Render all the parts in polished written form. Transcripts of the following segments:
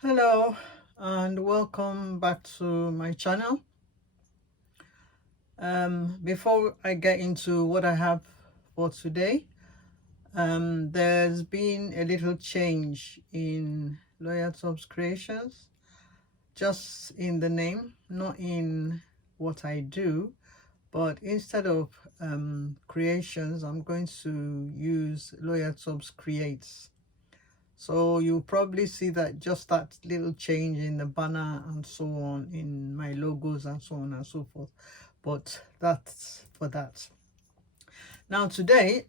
Hello and welcome back to my channel. Before I get into what I have for today, there's been a little change in Loyal Tubs Creations, just in the name, not in what I do, but instead of creations, I'm going to use Loyal Tubs Creates. So you'll probably see that just that little change in the banner and so on, in my logos and so on and so forth. But that's for that. Now today,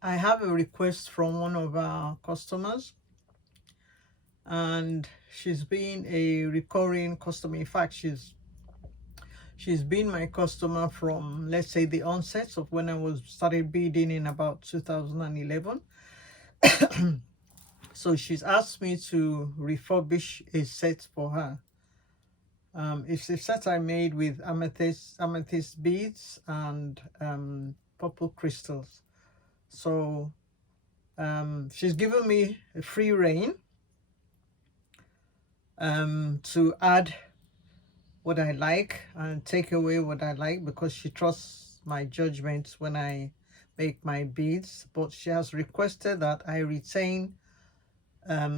I have a request from one of our customers, and she's been a recurring customer. In fact, she's been my customer from, let's say, the onset of when I started beading in about 2011. So she's asked me to refurbish a set for her. It's a set I made with amethyst beads and purple crystals. So she's given me a free rein to add what I like and take away what I like, because she trusts my judgment when I make my beads. But she has requested that I retain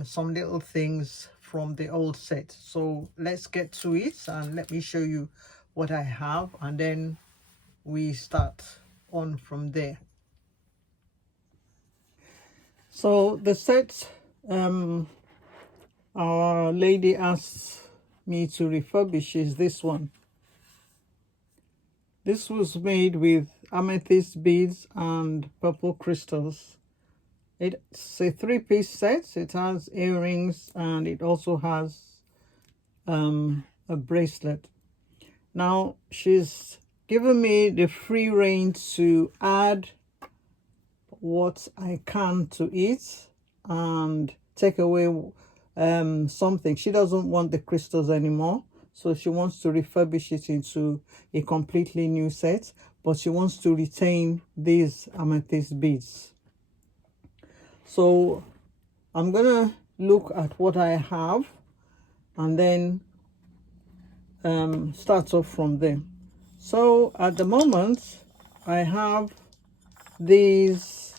some little things from the old set. So let's get to it and let me show you what I have, and then we start on from there. So the set our lady asked me to refurbish is this one. This was made with amethyst beads and purple crystals. It's a three-piece set. It has earrings and it also has a bracelet. Now she's given me the free rein to add what I can to it and take away something. She doesn't want the crystals anymore, so she wants to refurbish it into a completely new set, but she wants to retain these amethyst beads. So I'm gonna look at what I have and then start off from there. So at the moment I have these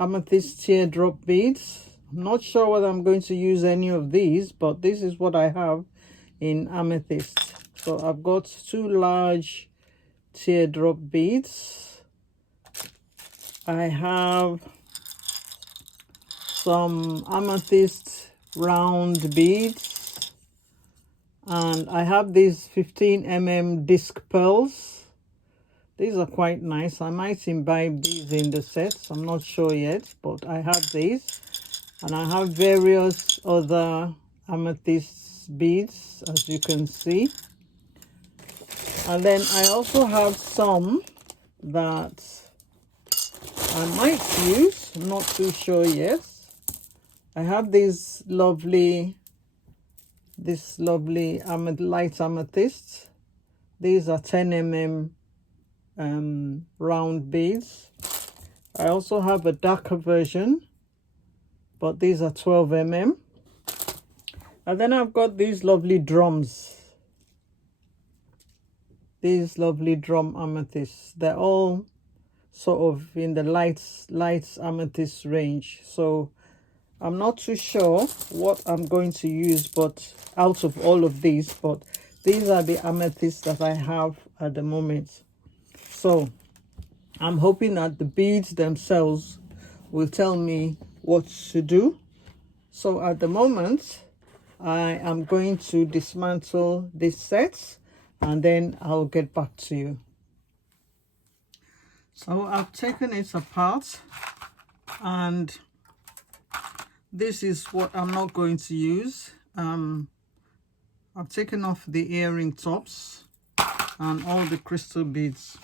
amethyst teardrop beads. I'm not sure whether I'm going to use any of these, but this is what I have in amethyst. So I've got two large teardrop beads. I have some amethyst round beads, and I have these 15mm disc pearls. These are quite nice. I might imbibe these in the sets, I'm not sure yet, but I have these. And I have various other amethyst beads, as you can see. And then I also have some that I might use, I'm not too sure yet. I have this lovely light amethyst. These are 10mm round beads. I also have a darker version, but these are 12mm. And then I've got these lovely drums. These lovely drum amethysts. They're all sort of in the light amethyst range. So I'm not too sure what I'm going to use, but out of all of these, but these are the amethysts that I have at the moment. So I'm hoping that the beads themselves will tell me what to do. So at the moment, I am going to dismantle this set and then I'll get back to you. So I've taken it apart, and this is what I'm not going to use. I've taken off the earring tops and all the crystal beads.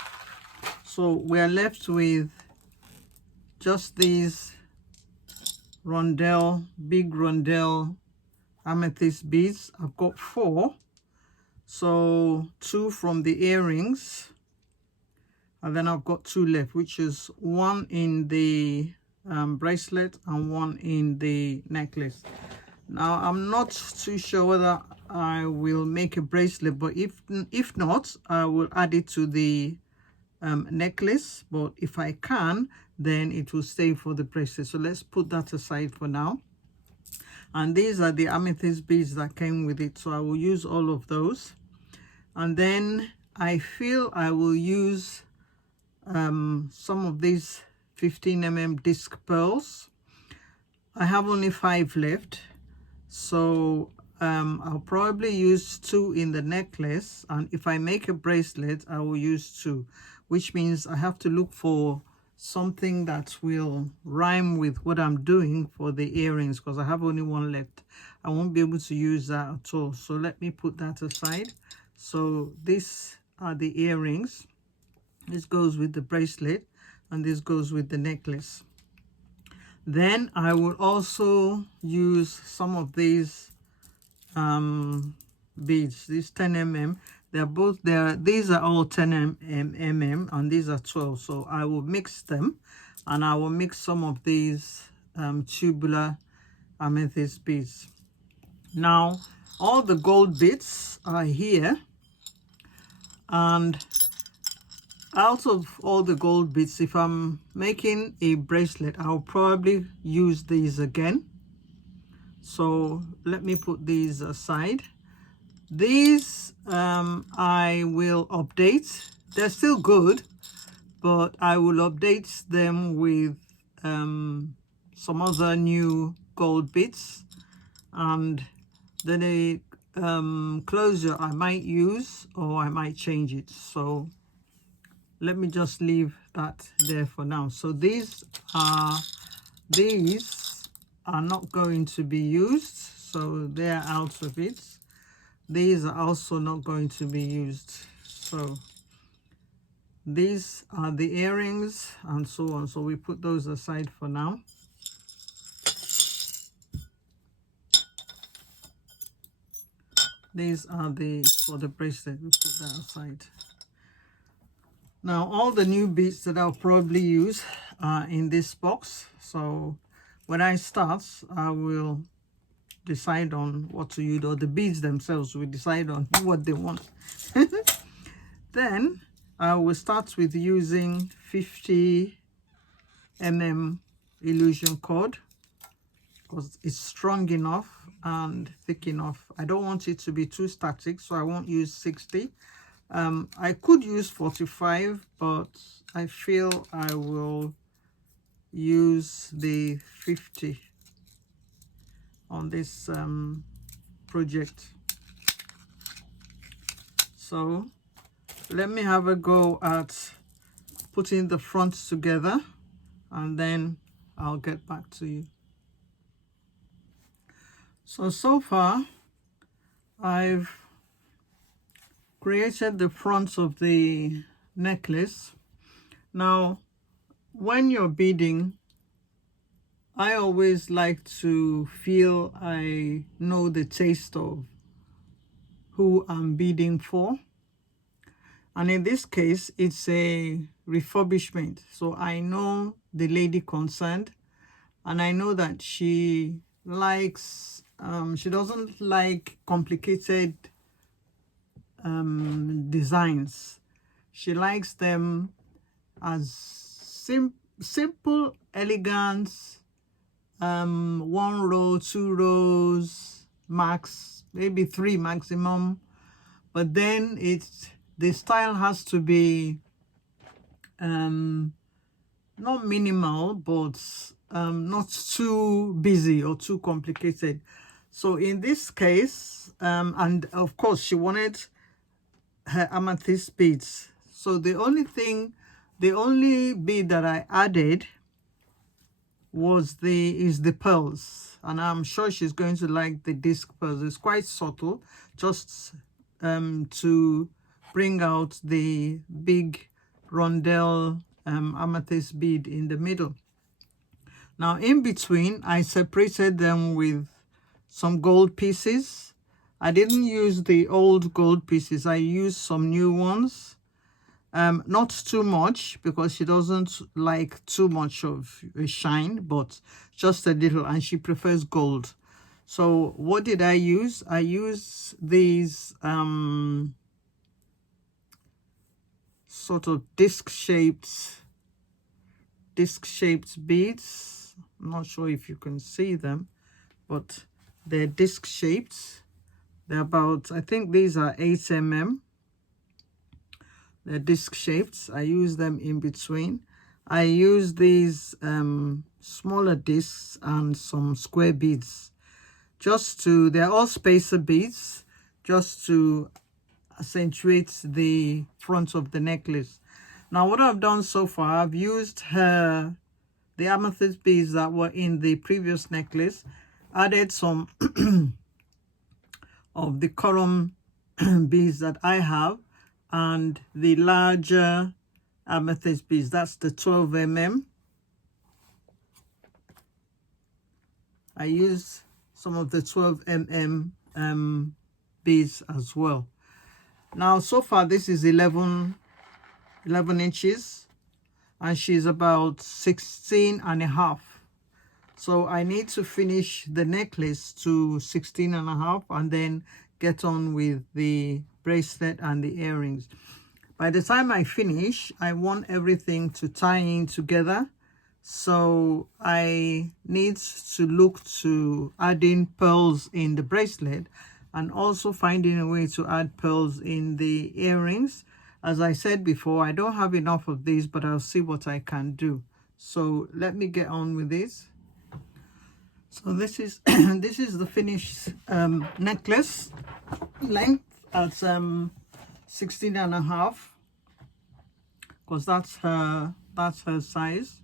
So we're left with just these big rondelle amethyst beads. I've got 4. So 2 from the earrings, and then I've got 2 left, which is 1 in the bracelet and one in the necklace. Now I'm not too sure whether I will make a bracelet, but if not, I will add it to the necklace. But if I can, then it will stay for the bracelet. So let's put that aside for now. And these are the amethyst beads that came with it, so I will use all of those. And then I feel I will use some of these 15mm disc pearls. I have only 5 left, so I'll probably use 2 in the necklace, and if I make a bracelet I will use 2, which means I have to look for something that will rhyme with what I'm doing for the earrings, because I have only 1 left. I won't be able to use that at all, so let me put that aside. So these are the earrings. This goes with the bracelet and this goes with the necklace. Then I will also use some of these beads, these 10mm. They're both there. These are all 10mm and these are 12. So I will mix them, and I will mix some of these tubular amethyst beads. Now all the gold bits are here, and out of all the gold bits, if I'm making a bracelet, I'll probably use these again. So let me put these aside. These I will update. They're still good, but I will update them with some other new gold bits, and then a closure I might use, or I might change it. So let me just leave that there for now. So these are not going to be used, so they're out of it. These are also not going to be used. So these are the earrings and so on. So we put those aside for now. These are for the bracelet. We put that aside. Now all the new beads that I'll probably use are in this box. So when I start, I will decide on what to use, or the beads themselves will decide on what they want. Then I will start with using 50mm illusion cord, because it's strong enough and thick enough. I don't want it to be too static, so I won't use 60. I could use 45, but I feel I will use the 50 on this project. So let me have a go at putting the fronts together, and then I'll get back to you. So far I've created the fronts of the necklace. Now when you're beading, I always like to feel I know the taste of who I'm beading for. And in this case, it's a refurbishment. So I know the lady concerned, and I know that she likes, she doesn't like complicated designs. She likes them as simple, elegant, 1 row, 2 rows max, maybe 3 maximum. But then the style has to be not minimal, but not too busy or too complicated. So in this case, and of course she wanted her amethyst beads. So the only bead that I added is the pearls, and I'm sure she's going to like the disc pearls. It's quite subtle, just to bring out the big rondelle amethyst bead in the middle. Now in between, I separated them with some gold pieces. I didn't use the old gold pieces, I used some new ones. Not too much, because she doesn't like too much of a shine, but just a little, and she prefers gold. So what did I use? I use these sort of disc-shaped beads. I'm not sure if you can see them, but they're disc-shaped. They're about, I think these are 8 mm. They're disc shaped. I use them in between. I use these smaller discs and some square beads, just to, they're all spacer beads, just to accentuate the front of the necklace. Now what I've done so far, I've used the amethyst beads that were in the previous necklace, added some of the corum beads that I have, and the larger amethyst beads, that's the 12 mm. I use some of the 12 mm beads as well. Now so far this is 11 inches, and she's about 16 and a half. So I need to finish the necklace to 16 and a half, and then get on with the bracelet and the earrings. By the time I finish, I want everything to tie in together. So I need to look to adding pearls in the bracelet, and also finding a way to add pearls in the earrings. As I said before, I don't have enough of these, but I'll see what I can do. So let me get on with this. So this is this is the finished necklace, length at 16 and a half, because that's her size.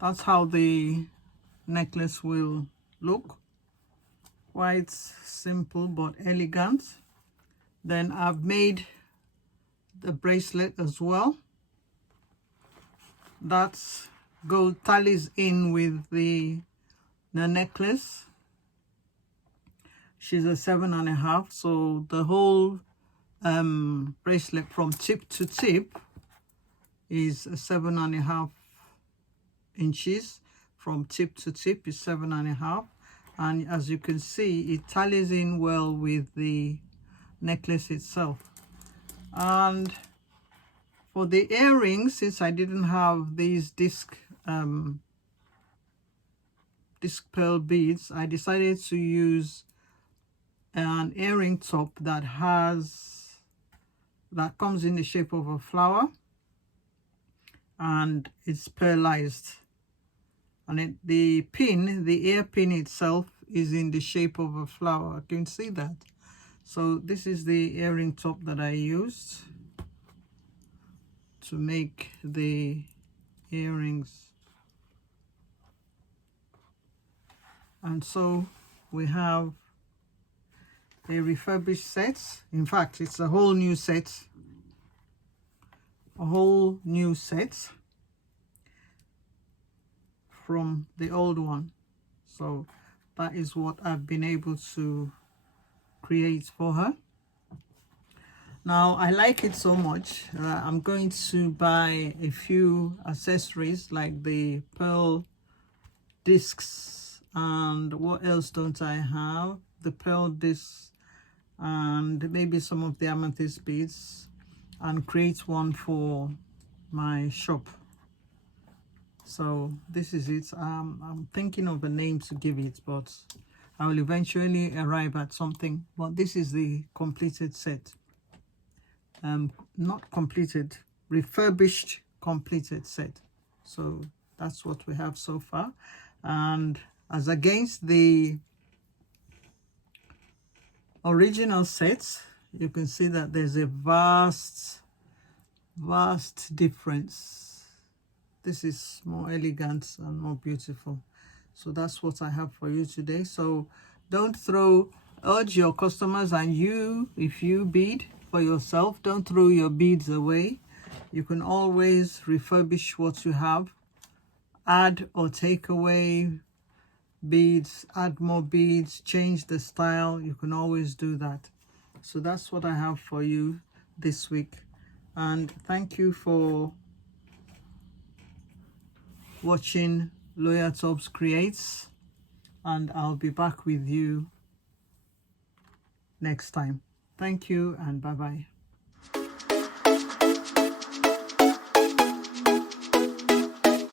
That's how the necklace will look. Quite simple but elegant. Then I've made the bracelet as well. That's gold tallies in with the necklace. She's a 7.5, so the whole bracelet from tip to tip is 7.5 inches. From tip to tip is 7.5, and as you can see, it tallies in well with the necklace itself. And for the earrings, since I didn't have these disc pearl beads, I decided to use an earring top that comes in the shape of a flower, and it's pearlized, and the ear pin itself is in the shape of a flower. You can see that. So this is the earring top that I used to make the earrings. And so we have a refurbished set. In fact, it's a whole new set. From the old one. So that is what I've been able to create for her. Now I like it so much, I'm going to buy a few accessories like the pearl discs, and what else don't I have? The pearl discs and maybe some of the amethyst beads, and create one for my shop. So this is it. I'm thinking of a name to give it, but I will eventually arrive at something. But this is the completed set. Not completed, refurbished completed set. So that's what we have so far. And as against the original set, you can see that there's a vast difference. This is more elegant and more beautiful. So that's what I have for you today. So don't urge your customers, and you, if you bead for yourself, don't throw your beads away. You can always refurbish what you have, add or take away beads, add more beads, change the style. You can always do that. So that's what I have for you this week. and thank you for watching Loyal Tops Creates, and I'll be back with you next time. Thank you and bye bye.